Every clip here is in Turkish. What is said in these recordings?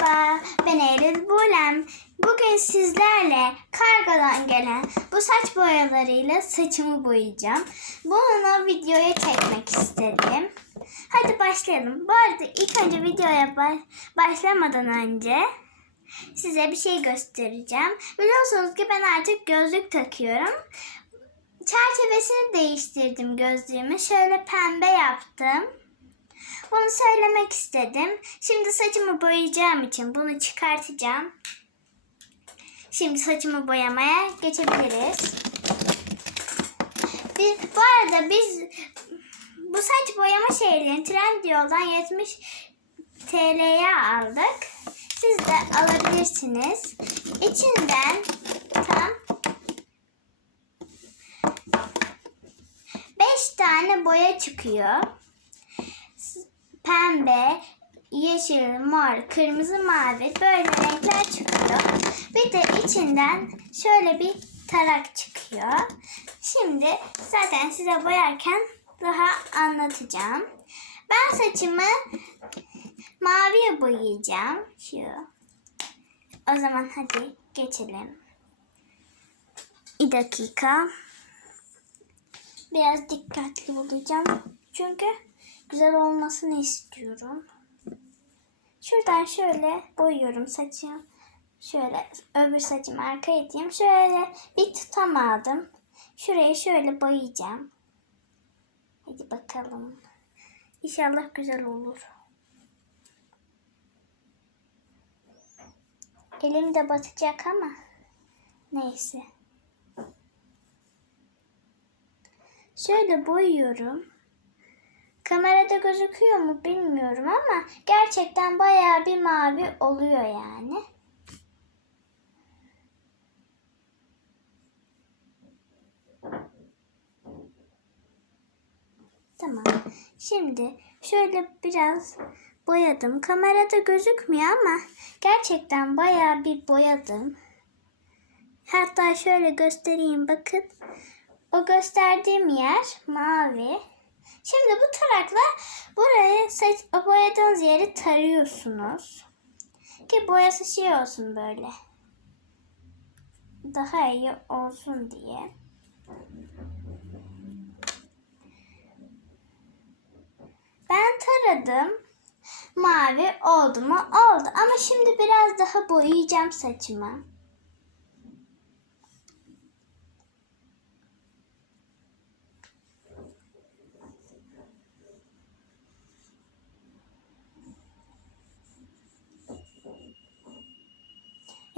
Merhaba, ben Eylül Bulem. Bugün sizlerle kargodan gelen bu saç boyalarıyla saçımı boyayacağım. Bunu videoya çekmek istedim. Hadi başlayalım. Bu arada ilk önce videoya ba- başlamadan önce size bir şey göstereceğim. Biliyorsunuz ki ben artık gözlük takıyorum. Çerçevesini değiştirdim gözlüğümü. Şöyle pembe yaptım. Bunu söylemek istedim. Şimdi saçımı boyayacağım için bunu çıkartacağım. Şimdi saçımı boyamaya geçebiliriz. Biz, bu arada biz bu saç boyama şeylerini Trendyol'dan 70 TL'ye aldık. Siz de alabilirsiniz. İçinden tam 5 tane boya çıkıyor pembe, yeşil, mor, kırmızı, mavi böyle renkler çıkıyor. Bir de içinden şöyle bir tarak çıkıyor. Şimdi zaten size boyarken daha anlatacağım. Ben saçımı maviye boyayacağım. Şu. O zaman hadi geçelim. Bir dakika. Biraz dikkatli olacağım. Çünkü güzel olmasını istiyorum. Şuradan şöyle boyuyorum saçım. Şöyle öbür saçımı arkaya edeyim. Şöyle bir tutamadım. Şurayı şöyle boyayacağım. Hadi bakalım. İnşallah güzel olur. Elim de batacak ama neyse. Şöyle boyuyorum. Kamerada gözüküyor mu bilmiyorum ama gerçekten bayağı bir mavi oluyor yani. Tamam. Şimdi şöyle biraz boyadım. Kamerada gözükmüyor ama gerçekten bayağı bir boyadım. Hatta şöyle göstereyim bakın. O gösterdiğim yer mavi. Şimdi bu tarakla buraya saç, boyadığınız yeri tarıyorsunuz. Ki boyası şey olsun böyle. Daha iyi olsun diye. Ben taradım. Mavi oldu mu? Oldu. Ama şimdi biraz daha boyayacağım saçımı.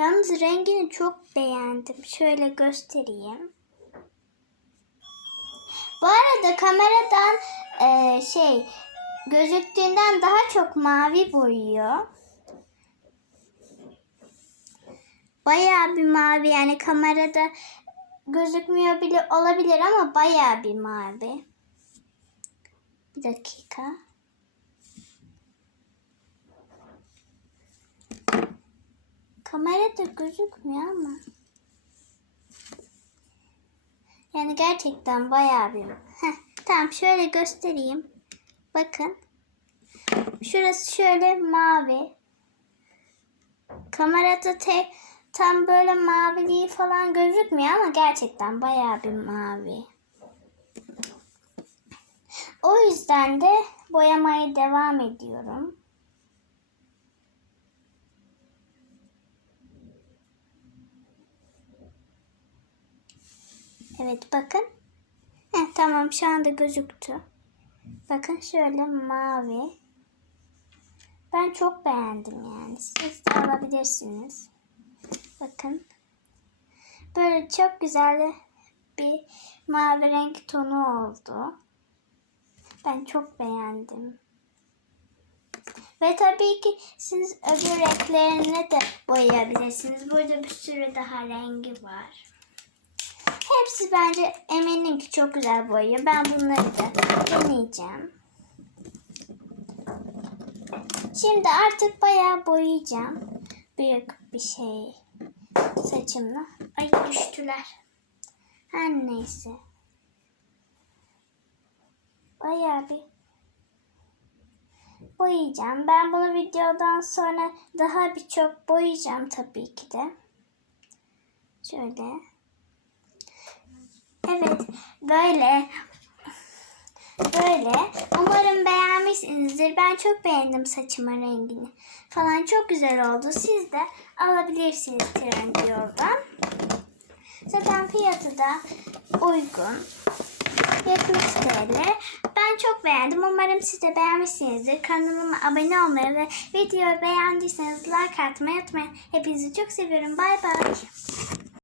Yalnız rengini çok beğendim. Şöyle göstereyim. Bu arada kameradan e, şey gözüktüğünden daha çok mavi boyuyor. Bayağı bir mavi yani kamerada gözükmüyor bile olabilir ama bayağı bir mavi. Bir dakika. Kamerada gözükmüyor ama. Yani gerçekten bayağı bir. Heh, tamam şöyle göstereyim. Bakın. Şurası şöyle mavi. Kamerada tek tam böyle maviliği falan gözükmüyor ama gerçekten bayağı bir mavi. O yüzden de boyamaya devam ediyorum. Evet bakın. Heh, tamam şu anda gözüktü. Bakın şöyle mavi. Ben çok beğendim yani. Siz de alabilirsiniz. Bakın. Böyle çok güzel bir mavi renk tonu oldu. Ben çok beğendim. Ve tabii ki siz öbür renklerini de boyayabilirsiniz. Burada bir sürü daha rengi var. Hepsi bence eminim çok güzel boyuyor. Ben bunları da deneyeceğim. Şimdi artık bayağı boyayacağım. Büyük bir şey saçımla. Ay düştüler. Her neyse. Bayağı bir boyayacağım. Ben bunu videodan sonra daha birçok boyayacağım tabii ki de. Şöyle. Evet, böyle böyle. Umarım beğenmişsinizdir. Ben çok beğendim saçımın rengini. Falan çok güzel oldu. Siz de alabilirsiniz Trendyol'dan. Zaten fiyatı da uygun. 70 TL. Ben çok beğendim. Umarım siz de beğenmişsinizdir. Kanalıma abone olmayı ve videoyu beğendiyseniz like atmayı unutmayın. Hepinizi çok seviyorum. Bay bay.